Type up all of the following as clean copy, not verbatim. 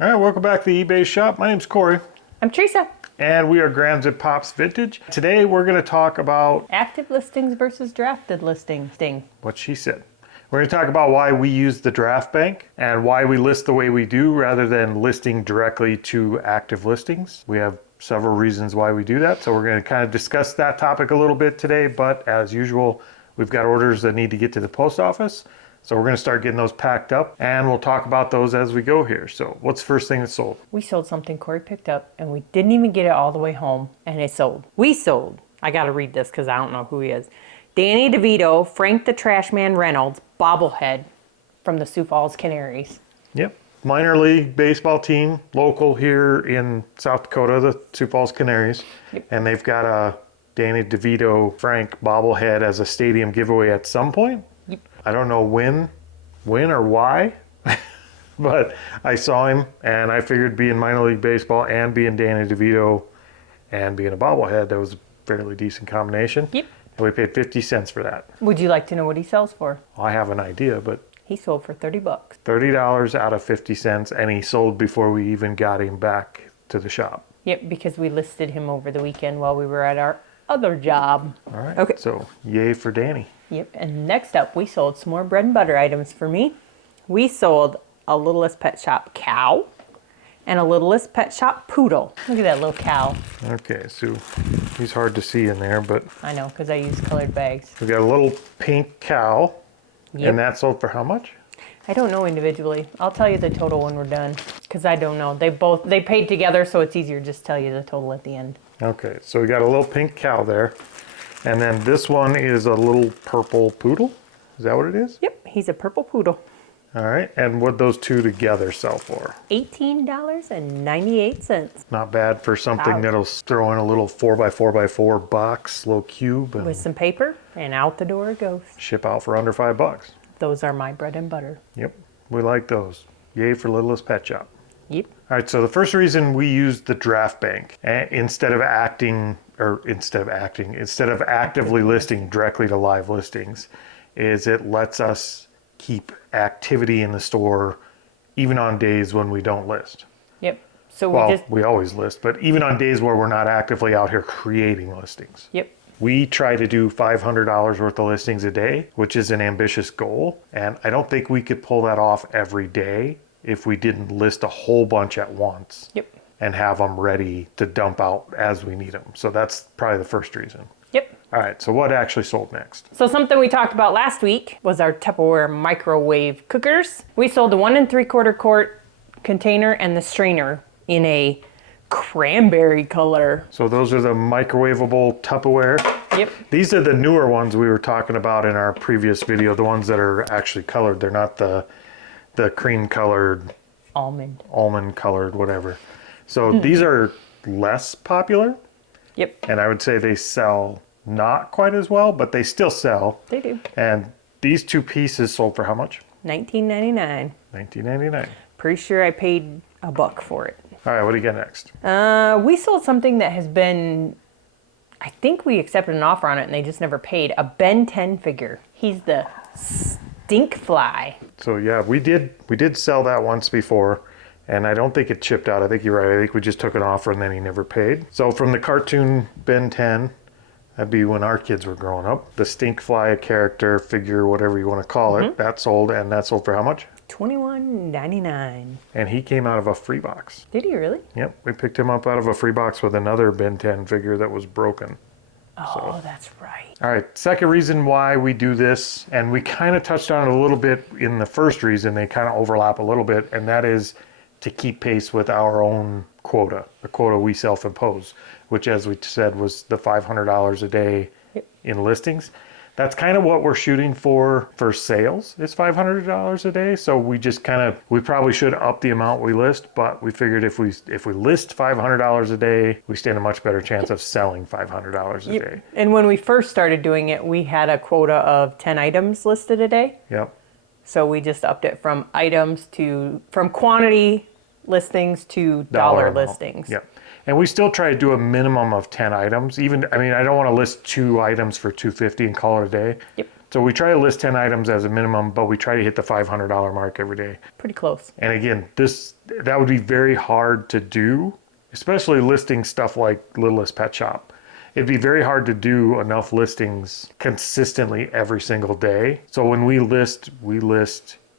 All right, welcome back to the eBay shop. My name's Corey. I'm Teresa. And we are Grams and Pops Vintage. Today we're going to talk about Active listings versus drafted listings. what she said. We're going to talk about why we use the draft bank and why we list the way we do rather than listing directly to active listings. We have several reasons why we do that, so we're going to kind of discuss that topic a little bit today, but as usual, we've got orders that need to get to the post office. So we're going to start getting those packed up, and we'll talk about those as we go here. So what's the first thing that sold? We sold something Corey picked up, and we didn't even get it all the way home, and it sold. We sold. I got to read this because I don't know who he is. Danny DeVito, Frank the Trashman Reynolds, bobblehead from the Sioux Falls Canaries. Yep. Minor league baseball team, local here in South Dakota, the Sioux Falls Canaries. Yep. And they've got a Danny DeVito Frank bobblehead as a stadium giveaway at some point. Yep. I don't know when or why, but I saw him and I figured being minor league baseball and being Danny DeVito and being a bobblehead, that was a fairly decent combination. Yep. And we paid 50 cents for that. Would you like to know what he sells for? I have an idea, but he sold for $30. $30 out of 50 cents, and he sold before we even got him back to the shop. Yep, because we listed him over the weekend while we were at our other job. All right. Okay. So, yay for Danny. Yep, and next up, we sold some more bread and butter items for me. We sold a Littlest Pet Shop cow and a Littlest Pet Shop poodle. Look at that little cow. Okay, so he's hard to see in there, but I know, because I use colored bags. we got a little pink cow, Yep. and that sold for how much? I don't know individually. I'll tell you the total when we're done, because I don't know. They paid together, so it's easier to just tell you the total at the end. Okay, so we got a little pink cow there. And then this one is a little purple poodle. Is that what it is? Yep, he's a purple poodle. All right, and what those two together sell for? $18.98. Not bad for something that'll throw in a little 4x4x4 box, little cube. With some paper, and out the door it goes. Ship out for under $5. Those are my bread and butter. Yep, we like those. Yay for Littlest Pet Shop. Yep. All right, so the first reason we use the draft bank instead of actively listing directly to live listings is it lets us keep activity in the store even on days when we don't list. Yep. So we always list, but even on days where we're not actively out here creating listings. Yep. We try to do $500 worth of listings a day, which is an ambitious goal, and I don't think we could pull that off every day if we didn't list a whole bunch at once. Yep. And have them ready to dump out as we need them. So that's probably the first reason. Yep. All right, so what actually sold next? So something we talked about last week was our Tupperware microwave cookers. We sold the 1 3/4 quart container and the strainer in a cranberry color. So those are the microwavable Tupperware. Yep. These are the newer ones we were talking about in our previous video, the ones that are actually colored. They're not the cream colored, almond colored, whatever. So these are less popular. Yep. And I would say they sell not quite as well, but they still sell. They do. And these two pieces sold for how much? $19.99. $19.99. Pretty sure I paid $1 for it. All right, what do you get next? We sold something that has been, I think we accepted an offer on it and they just never paid. A Ben 10 figure. He's the stink fly. So yeah, we did sell that once before, and I don't think it chipped out. I think you're right. I think we just took an offer and then he never paid. So from the cartoon Ben 10, that'd be when our kids were growing up. The stink fly character, figure, whatever you want to call it, that sold, and that sold for how much? $21.99. And he came out of a free box. Did he really? Yep, we picked him up out of a free box with another Ben 10 figure that was broken. Oh, that's right. All right, second reason why we do this, and we kind of touched on it a little bit in the first reason, they kind of overlap a little bit, and that is to keep pace with our own quota, the quota we self-impose, which as we said was the $500 a day in listings. That's kind of what we're shooting for sales is $500 a day. So we just we probably should up the amount we list, but we figured if we list $500 a day, we stand a much better chance of selling $500 a day. And when we first started doing it, we had a quota of 10 items listed a day. Yep. So we just upped it from quantity listings to dollar listings. Yep. And we still try to do a minimum of 10 items. I don't want to list 2 items for $250 and call it a day. Yep. So we try to list 10 items as a minimum, but we try to hit the $500 mark every day. Pretty close. And again, that would be very hard to do, especially listing stuff like Littlest Pet Shop. It'd be very hard to do enough listings consistently every single day. So when we list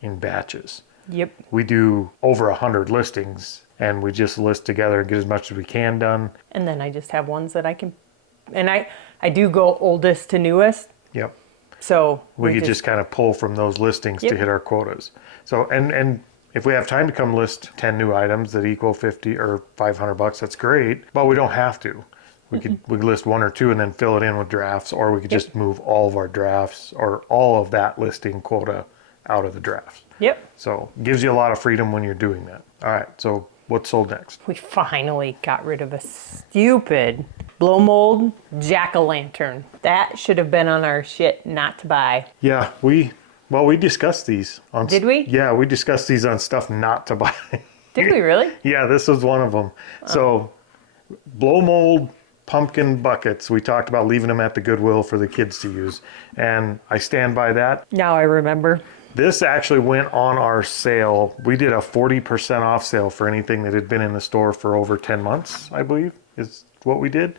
in batches. Yep. We do over 100 listings, and we just list together and get as much as we can done. And then I just have ones that I can, and I do go oldest to newest. Yep. So we could just kind of pull from those listings to hit our quotas. So, and if we have time to come list 10 new items that equal 50 or $500, that's great, but we don't have to. We could list one or two and then fill it in with drafts, or we could just move all of our drafts or all of that listing quota out of the drafts. Yep. So it gives you a lot of freedom when you're doing that. All right, so what's sold next? We finally got rid of a stupid blow mold jack-o'-lantern. That should have been on our shit not to buy. Yeah, we discussed these on. Did we? Yeah, we discussed these on stuff not to buy. Did we really? Yeah, this was one of them. So blow mold pumpkin buckets, we talked about leaving them at the Goodwill for the kids to use, and I stand by that. Now I remember. This actually went on our sale. We did a 40% off sale for anything that had been in the store for over 10 months, I believe, is what we did.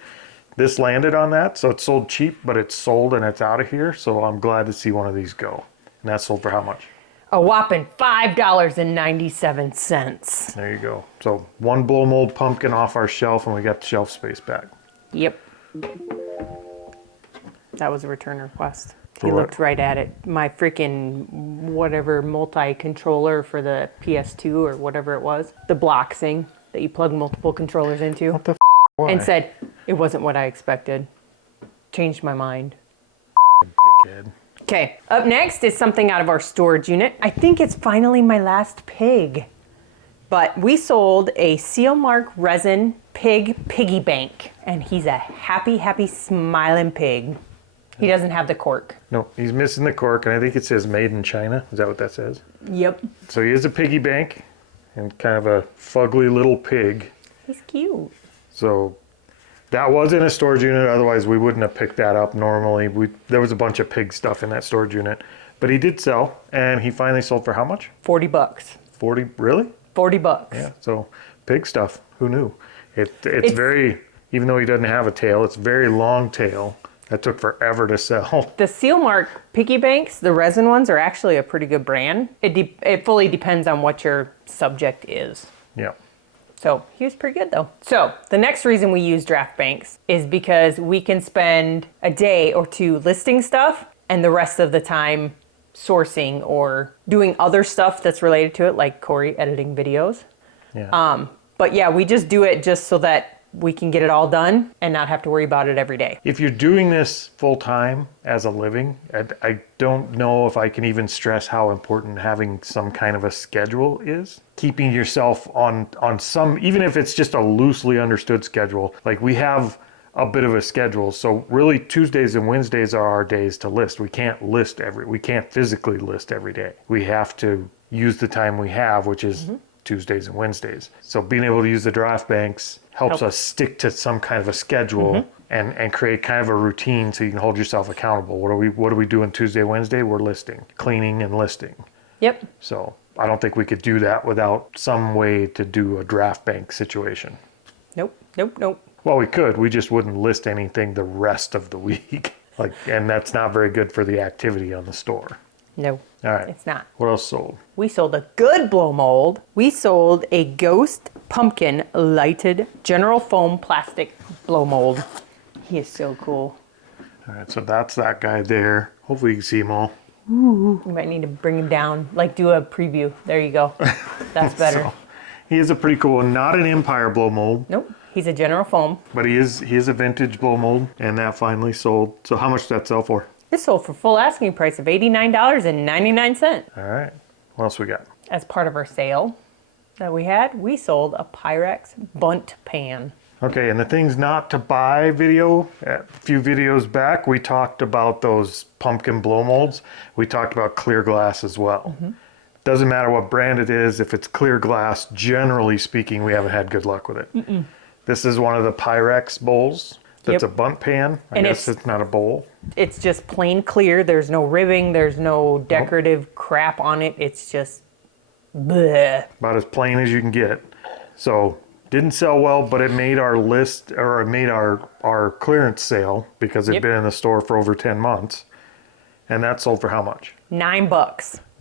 This landed on that, so it sold cheap, but it's sold and it's out of here, so I'm glad to see one of these go. And that sold for how much? A whopping $5.97. There you go. So one blow mold pumpkin off our shelf, and we got the shelf space back. Yep. That was a return request. For He what? looked right at it. My freaking whatever multi-controller for the PS2 or whatever it was. The block thing that you plug multiple controllers into. What the Why? And said, it wasn't what I expected. Changed my mind. Dickhead. Okay, up next is something out of our storage unit. I think it's finally my last pig. But we sold a Seal Mark resin piggy bank. And he's a happy, smiling pig. He doesn't have the cork. No, he's missing the cork, and I think it says made in China. Is that what that says? Yep. So he is a piggy bank and kind of a fugly little pig. He's cute. So that was in a storage unit. Otherwise, we wouldn't have picked that up normally. There was a bunch of pig stuff in that storage unit. But he did sell, and he finally sold for how much? $40. 40, really? $40. Yeah, so pig stuff. Who knew? It's very, even though he doesn't have a tail, it's very long tail. That took forever to sell. The Seal Mark piggy banks, the resin ones, are actually a pretty good brand. It fully depends on what your subject is. Yeah. So he was pretty good though. So the next reason we use draft banks is because we can spend a day or two listing stuff and the rest of the time sourcing or doing other stuff that's related to it, like Corey editing videos. Yeah. But yeah, we just do it just so that we can get it all done and not have to worry about it every day. If you're doing this full time as a living, I don't know if I can even stress how important having some kind of a schedule is. Keeping yourself on some, even if it's just a loosely understood schedule. Like we have a bit of a schedule, so really Tuesdays and Wednesdays are our days to list. We can't physically list every day. We have to use the time we have, which is Tuesdays and Wednesdays. So being able to use the draft banks helps us stick to some kind of a schedule and create kind of a routine so you can hold yourself accountable. What are we doing Tuesday, Wednesday? We're listing, cleaning and listing. Yep. So I don't think we could do that without some way to do a draft bank situation. Nope. Well, we could. We just wouldn't list anything the rest of the week. And that's not very good for the activity on the store. No. All right. It's not. What else sold? We sold a good blow mold. We sold a Ghost Pumpkin lighted general foam plastic blow mold. He is so cool. All right, so that's that guy there. Hopefully you can see them all. You might need to bring him down, like do a preview. There you go. That's better. So, he is a pretty cool one. Not an Empire blow mold, Nope. He's a general foam. but he is a vintage blow mold, and that finally sold. So how much did that sell for? This sold for full asking price of $89.99. All right. What else we got? As part of our sale that we had, we sold a Pyrex bunt pan. Okay, and the things not to buy video, a few videos back, we talked about those pumpkin blow molds. We talked about clear glass as well. Doesn't matter what brand it is, if it's clear glass, generally speaking, we haven't had good luck with it. This is one of the Pyrex bowls. That's a bunt pan. I guess it's not a bowl. It's just plain clear. There's no ribbing. There's no decorative crap on it. It's just bleh. About as plain as you can get. So didn't sell well, but it made our list, or it made our clearance sale because it'd been in the store for over 10 months. And that sold for how much? $9.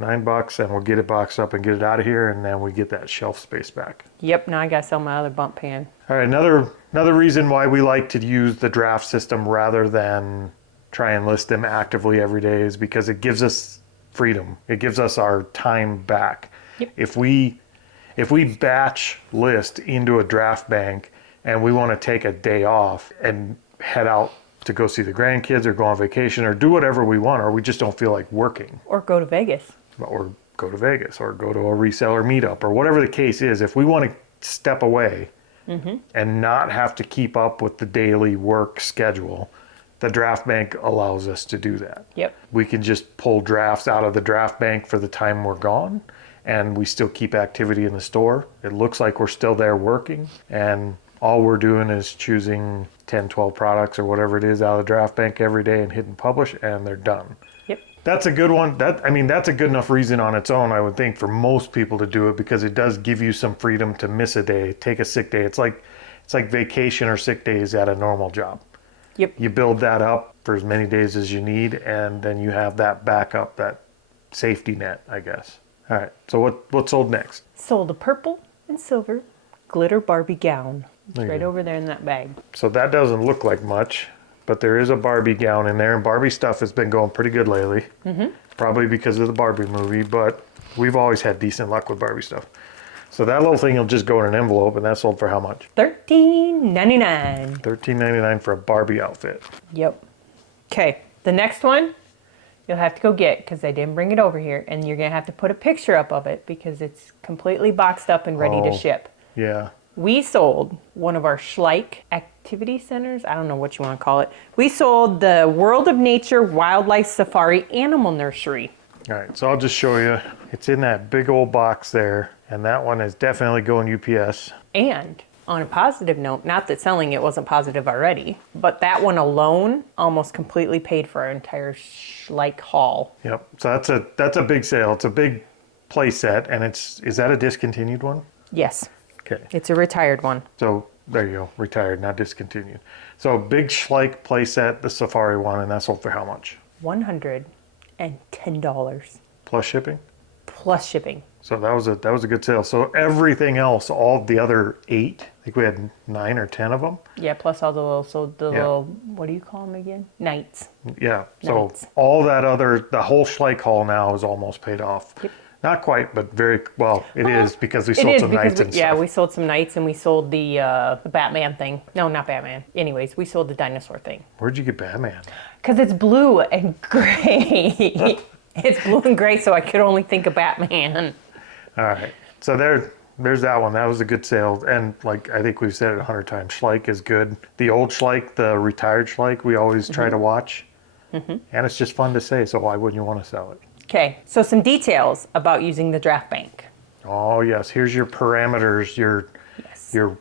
$9, and we'll get it boxed up and get it out of here, and then we get that shelf space back. Yep, now I gotta sell my other bump pan. All right, another reason why we like to use the draft system rather than try and list them actively every day is because it gives us freedom. It gives us our time back. Yep. If we batch list into a draft bank and we want to take a day off and head out to go see the grandkids or go on vacation or do whatever we want, or we just don't feel like working. Or go to Vegas. Or go to Vegas or go to a reseller meetup or whatever the case is. If we want to step away and not have to keep up with the daily work schedule, the draft bank allows us to do that. Yep. We can just pull drafts out of the draft bank for the time we're gone, and we still keep activity in the store. It looks like we're still there working, and all we're doing is choosing 10, 12 products or whatever it is out of the draft bank every day and hitting publish, and they're done. Yep. That's a good one. That's a good enough reason on its own, I would think, for most people to do it, because it does give you some freedom to miss a day, take a sick day. It's like vacation or sick days at a normal job. Yep. You build that up for as many days as you need, and then you have that backup, that safety net, I guess. All right, so what sold next? Sold a purple and silver glitter Barbie gown. It's right over there in that bag. So that doesn't look like much, but there is a Barbie gown in there, and Barbie stuff has been going pretty good lately. Probably because of the Barbie movie, but we've always had decent luck with Barbie stuff. So that little thing will just go in an envelope, and that sold for how much? $13.99. $13.99 for a Barbie outfit. Yep. Okay, the next one you'll have to go get because I didn't bring it over here, and you're going to have to put a picture up of it because it's completely boxed up and ready to ship. Yeah. We sold one of our Schleich activity centers. I don't know what you want to call it. We sold the World of Nature Wildlife Safari Animal Nursery. All right, so I'll just show you. It's in that big old box there, and that one is definitely going UPS. And on a positive note, not that selling it wasn't positive already, but that one alone almost completely paid for our entire Schleich haul. Yep. So that's a big sale. It's a big play set, and is that a discontinued one? Yes. Okay. It's a retired one. So there you go, retired, not discontinued. So big Schleich play set, the Safari one, and that sold for how much? $110 Plus shipping? plus shipping. So that was a good sale. So everything else, all the other 8, I think we had 9 or 10 of them. Yeah, plus all the little, what do you call them again? Nights. Yeah. So Nights. all that the whole Schleich haul now is almost paid off. Yep. Not quite, but very well. It is because we sold some nights and stuff. Yeah, we sold some nights and we sold the Batman thing. No, not Batman. Anyways, we sold the dinosaur thing. Where'd you get Batman? Because it's blue and gray. It's blue and gray, so I could only think of Batman. All right. So there's that one. That was a good sale. And like I think we've said it 100 times, Schleich is good. The old Schleich, the retired Schleich, we always try to watch. And it's just fun to say, so why wouldn't you want to sell it? Okay, so some details about using the draft bank. Oh yes, here's your parameters, your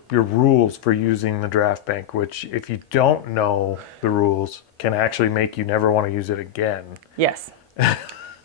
rules for using the draft bank, which if you don't know the rules can actually make you never want to use it again. Yes.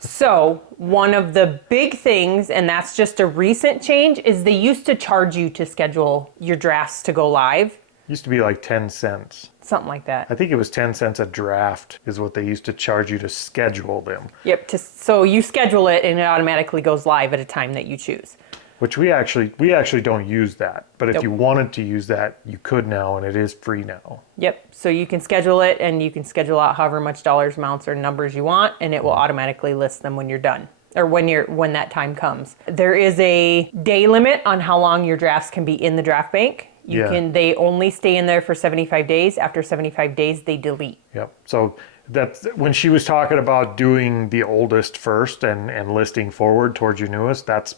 So one of the big things, and that's just a recent change, is they used to charge you to schedule your drafts to go live. Used to be like 10 cents. Something like that. I think it was 10 cents a draft is what they used to charge you to schedule them. Yep. So you schedule it and it automatically goes live at a time that you choose. Which we actually don't use that. But if you wanted to use that, you could now, and it is free now. Yep. So you can schedule it, and you can schedule out however much dollars, amounts, or numbers you want, and it will automatically list them when you're done, or when that time comes. There is a day limit on how long your drafts can be in the draft bank. They only stay in there for 75 days. After 75 days, they delete. Yep. So that's when she was talking about doing the oldest first and listing forward towards your newest. That's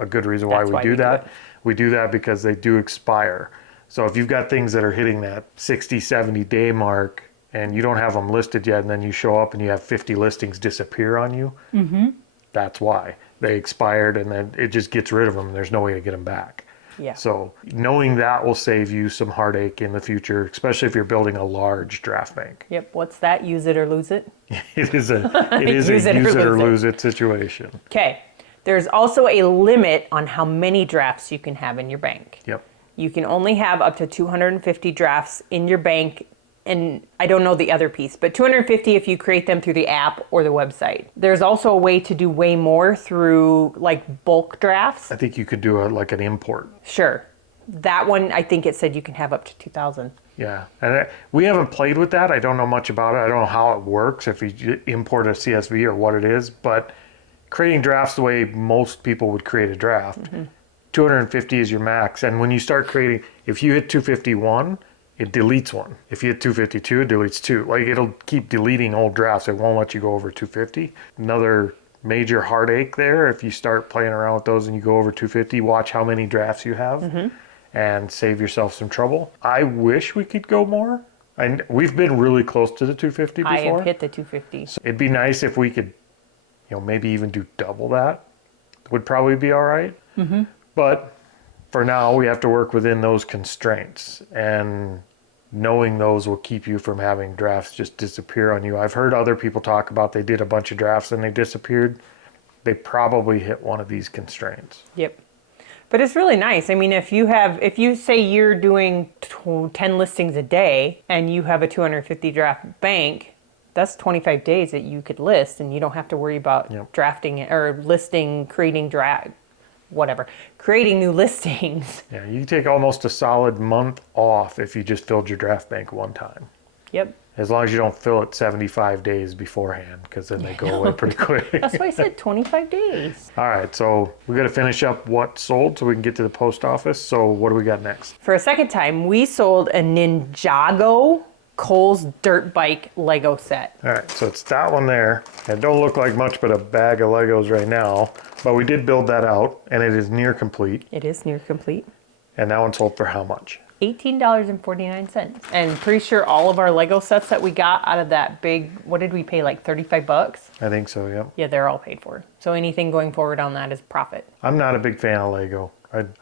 a good reason why we do that. We do that because they do expire. So if you've got things that are hitting that 60, 70 day mark and you don't have them listed yet, and then you show up and you have 50 listings disappear on you, that's why. They expired, and then it just gets rid of them and there's no way to get them back. Yeah. So knowing that will save you some heartache in the future, especially if you're building a large draft bank. Yep. What's that? Use it or lose it. It is a use it or lose it situation. Okay. There's also a limit on how many drafts you can have in your bank. Yep. You can only have up to 250 drafts in your bank. And I don't know the other piece, but 250 if you create them through the app or the website. There's also a way to do way more through like bulk drafts. I think you could do like an import. Sure. That one, I think it said you can have up to 2,000. Yeah, and we haven't played with that. I don't know much about it. I don't know how it works, if you import a CSV or what it is, but creating drafts the way most people would create a draft, 250 is your max. And when you start creating, if you hit 251, it deletes one. If you hit 252, it deletes two. Like it'll keep deleting old drafts. It won't let you go over 250. Another major heartache there, if you start playing around with those and you go over 250, watch how many drafts you have and save yourself some trouble. I wish we could go more. And we've been really close to the 250 before. I have hit the 250. So it'd be nice if we could, maybe even do double that. Would probably be all right. But for now, we have to work within those constraints. And knowing those will keep you from having drafts just disappear on you. I've heard other people talk about they did a bunch of drafts and they disappeared. They probably hit one of these constraints. Yep. But it's really nice. I mean, if you say you're doing 10 listings a day and you have a 250 draft bank, that's 25 days that you could list and you don't have to worry about drafting it or listing, creating new listings. Yeah, you take almost a solid month off if you just filled your draft bank one time. Yep. As long as you don't fill it 75 days beforehand, because then they go away pretty quick. That's why I said 25 days. All right, so we got to finish up what sold so we can get to the post office. So what do we got next? For a second time, we sold a Ninjago Kohl's dirt bike Lego set. All right, so it's that one there. It don't look like much but a bag of Legos right now, but we did build that out, and it is near complete. It is near complete. And that one sold for how much? $18.49. And pretty sure all of our Lego sets that we got out of that big, what did we pay, like 35 bucks? I think so, yeah. Yeah, they're all paid for. So anything going forward on that is profit. I'm not a big fan of Lego.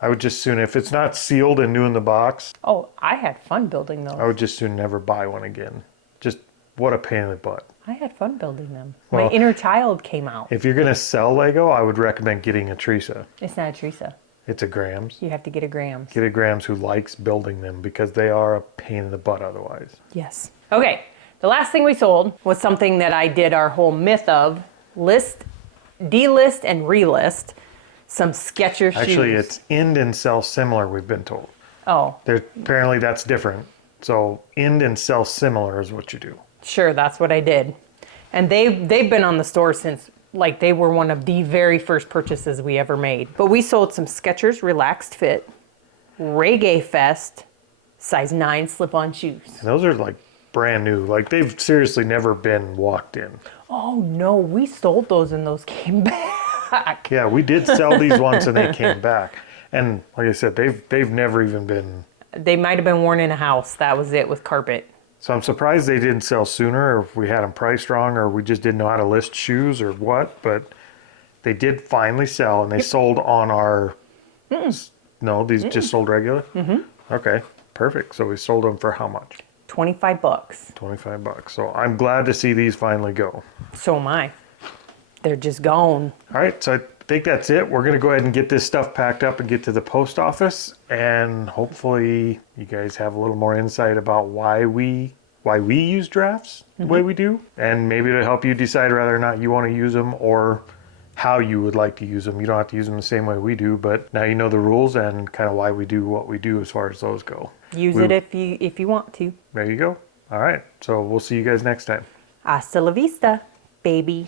I would just soon, if it's not sealed and new in the box, Oh, I had fun building those. I would just soon never buy one again. Just what a pain in the butt. I had fun building them. Well, My inner child came out. If you're going to sell Lego, I would recommend getting a Teresa. It's not a Teresa. It's a Grams. You have to get a Grams. Get a Grams who likes building them because they are a pain in the butt otherwise. Yes. Okay. The last thing we sold was something that I did our whole myth of list, delist, and relist. Some Skechers shoes. Actually, it's end and sell similar, we've been told. Oh, Apparently that's different. So end and sell similar is what you do. sure. That's what I did. And they've been on the store since, like, they were one of the very first purchases we ever made. But we sold some Skechers Relaxed Fit, Reggae Fest, size 9 slip-on shoes. And those are like brand new. Like they've seriously never been walked in. Oh, no. We sold those and those came back. Yeah, we did sell these once and they came back. And like I said, they've never even been. They might have been worn in a house. That was it with carpet. So I'm surprised they didn't sell sooner, or if we had them priced wrong, or we just didn't know how to list shoes or what. But they did finally sell, and they sold on our. No, these just sold regular. Okay, perfect. So we sold them for how much? $25. $25. So I'm glad to see these finally go. So am I. They're just gone. All right, so I think that's it. We're going to go ahead and get this stuff packed up and get to the post office, and hopefully you guys have a little more insight about why we use drafts the way we do, and maybe it'll help you decide whether or not you want to use them or how you would like to use them. You don't have to use them the same way we do, but now you know the rules and kind of why we do what we do as far as those go. Use it if you want to. There you go. All right, so we'll see you guys next time. Hasta la vista, baby.